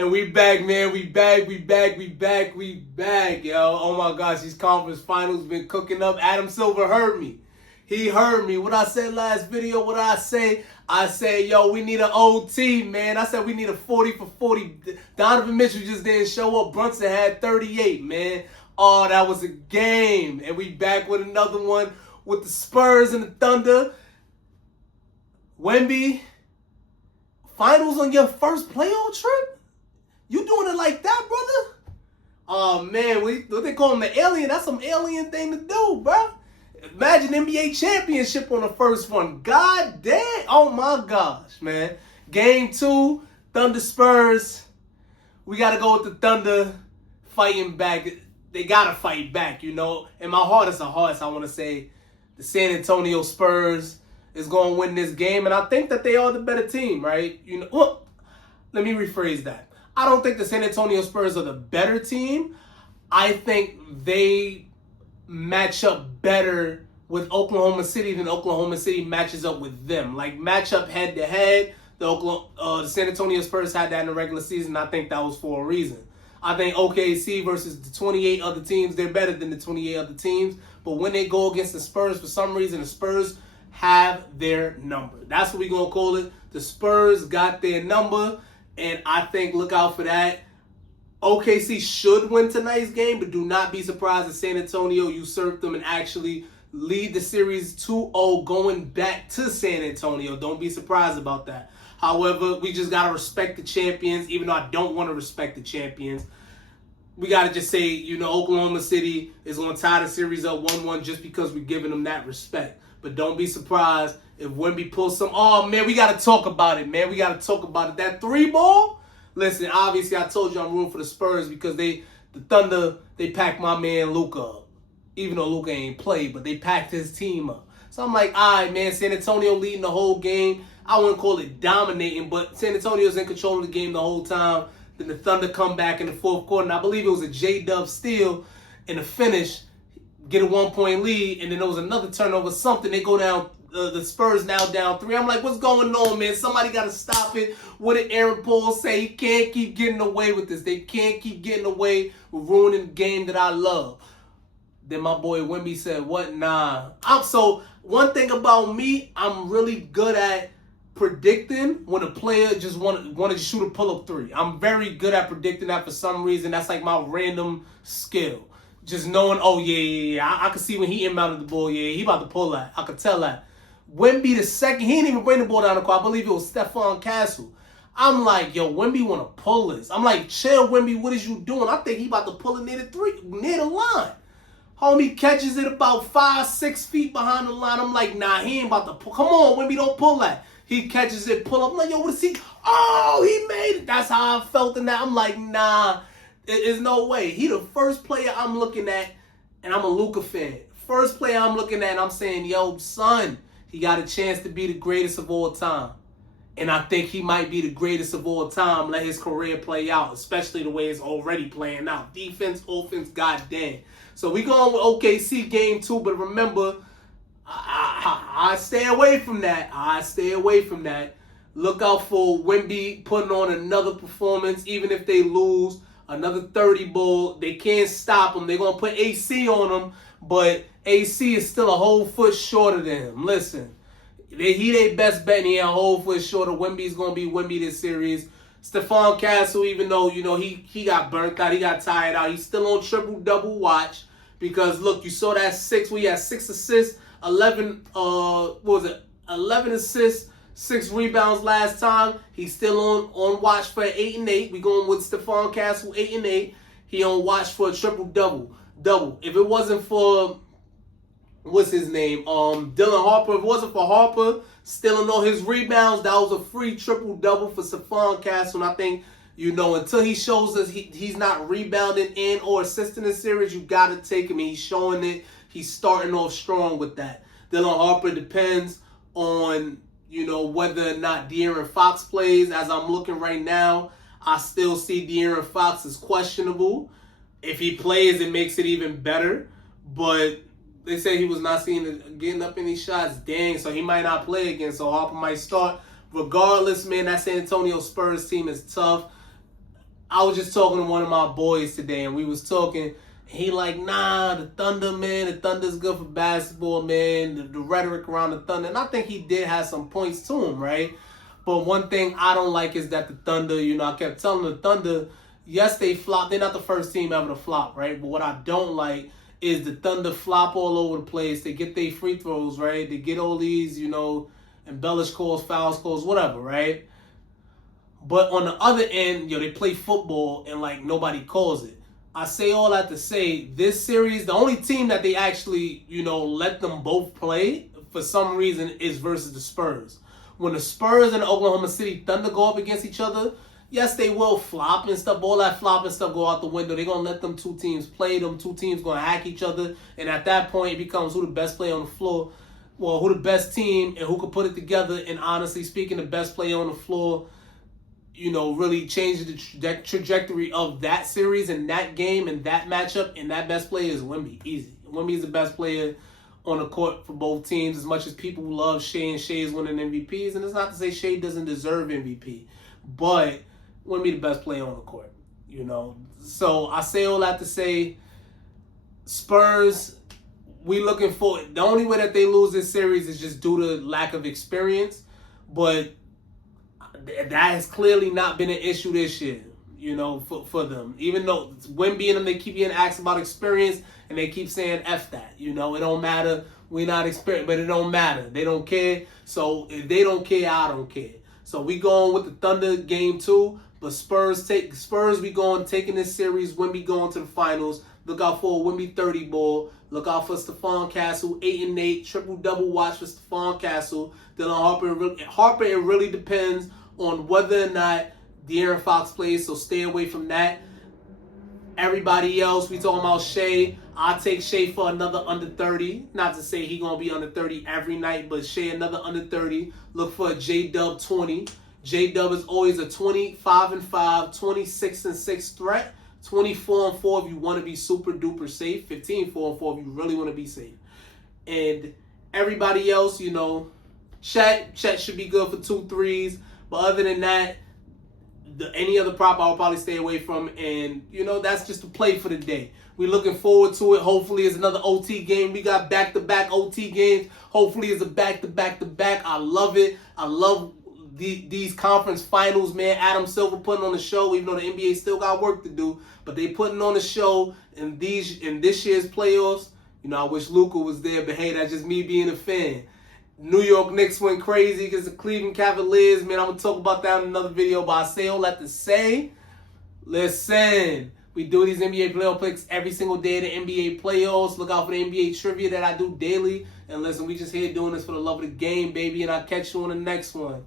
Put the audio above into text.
And we back, man. We back, yo. Oh my gosh, these conference finals been cooking up. Adam Silver heard me. He heard me. What I said last video, what I say? I say, yo, we need an OT, man. I said we need a 40 for 40. Donovan Mitchell just didn't show up. Brunson had 38, man. Oh, that was a game. And we back with another one with the Spurs and the Thunder. Wemby, finals on your first playoff trip? You doing it like that, brother? Oh, man, what they call him, the alien? That's some alien thing to do, bro. Imagine NBA championship on the first one. God damn. Oh, my gosh, man. Game 2, Thunder Spurs. We got to go with the Thunder fighting back. They got to fight back, you know. In my heart of hearts, I want to say the San Antonio Spurs is going to win this game. And I think that they are the better team, right? You know, well, let me rephrase that. I don't think the San Antonio Spurs are the better team. I think they match up better with Oklahoma City than Oklahoma City matches up with them. Like, match up head to head. The San Antonio Spurs had that in the regular season. I think that was for a reason. I think OKC versus the 28 other teams, they're better than the 28 other teams. But when they go against the Spurs, for some reason, the Spurs have their number. That's what we're going to call it. The Spurs got their number. And I think, look out for that. OKC should win tonight's game, but do not be surprised if San Antonio usurp them and actually lead the series 2-0 going back to San Antonio. Don't be surprised about that. However, we just got to respect the champions, even though I don't want to respect the champions. We got to just say, you know, Oklahoma City is going to tie the series up 1-1 just because we're giving them that respect. But don't be surprised if Wemby pulls some. Oh, man, we got to talk about it, man. We got to talk about it. That 3-ball, listen, obviously I told you I'm rooting for the Spurs because the Thunder, they packed my man Luka up. Even though Luka ain't played, but they packed his team up. So I'm like, all right, man, San Antonio leading the whole game. I wouldn't call it dominating, but San Antonio's in control of the game the whole time. Then the Thunder come back in the fourth quarter, and I believe it was a J-Dub steal in the finish, get a 1-point lead, and then there was another turnover, something. They go down, the Spurs now down 3. I'm like, what's going on, man? Somebody got to stop it. What did Aaron Paul say? He can't keep getting away with this. They can't keep getting away with ruining the game that I love. Then my boy Wemby said, what? Nah. So one thing about me, I'm really good at predicting when a player just wanted to shoot a pull-up 3. I'm very good at predicting that for some reason. That's like my random skill. Just knowing, oh, yeah. I could see when he inbounded the ball, yeah, he about to pull that. I could tell that. Wemby the second, he didn't even bring the ball down the court. I believe it was Stephon Castle. I'm like, yo, Wemby want to pull this. I'm like, chill, Wemby, what is you doing? I think he about to pull it near the line. Homie catches it about 5-6 feet behind the line. I'm like, nah, he ain't about to pull. Come on, Wemby, don't pull that. He catches it, pull up. I'm like, yo, what is he? Oh, he made it. That's how I felt in that. I'm like, nah, there's no way. He the first player I'm looking at, and I'm a Luka fan. First player I'm looking at, and I'm saying, yo, son, he got a chance to be the greatest of all time. And I think he might be the greatest of all time. Let his career play out, especially the way it's already playing out. Defense, offense, goddamn. So we going with OKC game 2, but remember, I stay away from that. I stay away from that. Look out for Wemby putting on another performance, even if they lose. Another 30 ball. They can't stop him. They're going to put AC on him, but AC is still a whole foot shorter than him. Listen, he their best bet, and he a whole foot shorter. Wemby's going to be Wemby this series. Stephon Castle, even though, you know, he got burnt out, he got tired out, he's still on triple-double watch because, look, you saw that 6 where he had 6 assists, 11 assists, 6 rebounds last time. He's still on watch for 8 and 8. We going with Stephon Castle 8 and 8. He on watch for a triple-double. If it wasn't for what's his name? Dylan Harper. If it wasn't for Harper stealing all his rebounds, that was a free triple-double for Stephon Castle. And I think, you know, until he shows us he's not rebounding and or assisting the series, you got to take him. He's showing it. He's starting off strong with that. Dylan Harper depends on, you know, whether or not De'Aaron Fox plays. As I'm looking right now, I still see De'Aaron Fox as questionable. If he plays, it makes it even better. But they say he was not getting up any shots. Dang, so he might not play again. So Harper might start. Regardless, man, that San Antonio Spurs team is tough. I was just talking to one of my boys today, and we was talking. He like, nah, the Thunder, man. The Thunder's good for basketball, man. The rhetoric around the Thunder. And I think he did have some points to him, right? But one thing I don't like is that the Thunder, I kept telling the Thunder, yes, they flop. They're not the first team ever to flop, right? But what I don't like is the Thunder flop all over the place. They get their free throws, right? They get all these, embellished calls, fouls calls, whatever, right? But on the other end, they play football and, nobody calls it. I say all that to say, this series, the only team that they actually, let them both play for some reason is versus the Spurs. When the Spurs and the Oklahoma City Thunder go up against each other, yes, they will flop and stuff. All that flop and stuff go out the window. They're going to let them two teams play. Them two teams going to hack each other. And at that point, it becomes who the best player on the floor. Well, who the best team and who can put it together. And honestly speaking, the best player on the floor, really changes the trajectory of that series and that game and that matchup. And that best player is Wemby. Easy. Wemby is the best player on the court for both teams. As much as people love Shai and Shai is winning MVPs. And it's not to say Shai doesn't deserve MVP. But Wemby the best player on the court. So I say all that to say, Spurs, we looking for, the only way that they lose this series is just due to lack of experience. But that has clearly not been an issue this year, for them. Even though Wemby and them, they keep getting asked about experience, and they keep saying F that. It don't matter. We're not experienced, but it don't matter. They don't care. So if they don't care, I don't care. So we going with the Thunder game 2, but Spurs we going taking this series. Wemby going to the finals. Look out for a Wemby 30 ball. Look out for Stephon Castle, 8-8, triple-double watch for Stephon Castle. Dylan Harper, it really depends on whether or not De'Aaron Fox plays, so stay away from that. Everybody else, we talking about Shai. I'll take Shai for another under 30. Not to say he going to be under 30 every night, but Shai another under 30. Look for a J-Dub 20. J-Dub is always a 25-5, 26-6 threat. 24-4 if you want to be super duper safe. 15-4 if you really want to be safe. And everybody else, Chet should be good for 2 threes. But other than that, any other prop I'll probably stay away from. And, that's just the play for the day. We're looking forward to it. Hopefully it's another OT game. We got back-to-back OT games. Hopefully it's a back-to-back-to-back. I love it. I love these conference finals, man. Adam Silver putting on the show, even though the NBA still got work to do. But they putting on the show in this year's playoffs. I wish Luka was there, but hey, that's just me being a fan. New York Knicks went crazy because the Cleveland Cavaliers, man. I'm going to talk about that in another video, but I say all that to say, listen, we do these NBA playoff picks every single day of the NBA playoffs. Look out for the NBA trivia that I do daily. And listen, we just here doing this for the love of the game, baby, and I'll catch you on the next one.